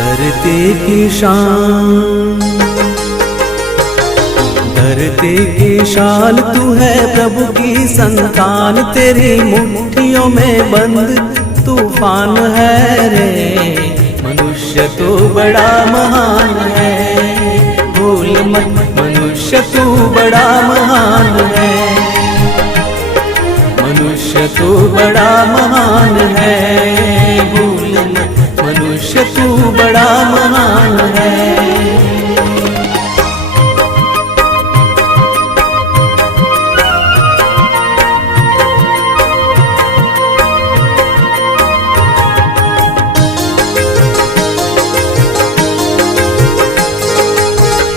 धरती की शान, धरती की शान तू है प्रभु की संतान, तेरी मुट्ठियों में बंद तूफान है रे। मनुष्य तू बड़ा महान है, भूल मत मनुष्य तू बड़ा महान है, मनुष्य तू बड़ा महान है, भूल मत मनुष्य तू बड़ा महान है।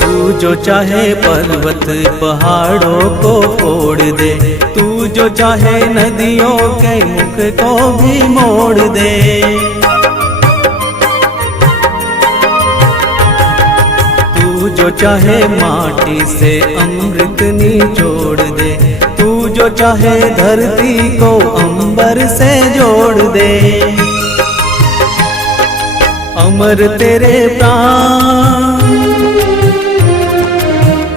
तू जो चाहे पर्वत पहाड़ों को फोड़ दे, तू जो चाहे नदियों के मुख को भी मोड़ दे। तू जो चाहे माटी से अमृत निचोड़ दे, तू जो चाहे धरती को अंबर से जोड़ दे। अमर तेरे प्राण,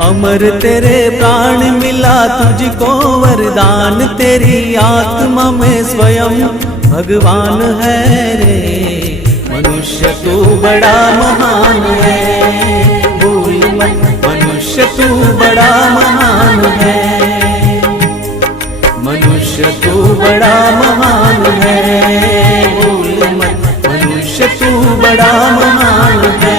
अमर तेरे प्राण मिला तुझको वरदान, तेरी आत्मा में स्वयं भगवान है रे। मनुष्य तू बड़ा महान है, भूल मत मनुष्य तू बड़ा महान है, मनुष्य तू बड़ा महान है, भूल मत मनुष्य तू बड़ा महान है।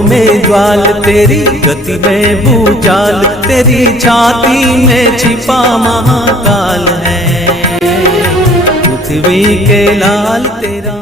में ज्वाल तेरी गति में भूचाल, तेरी छाती में छिपा महाकाल है। पृथ्वी के लाल तेरा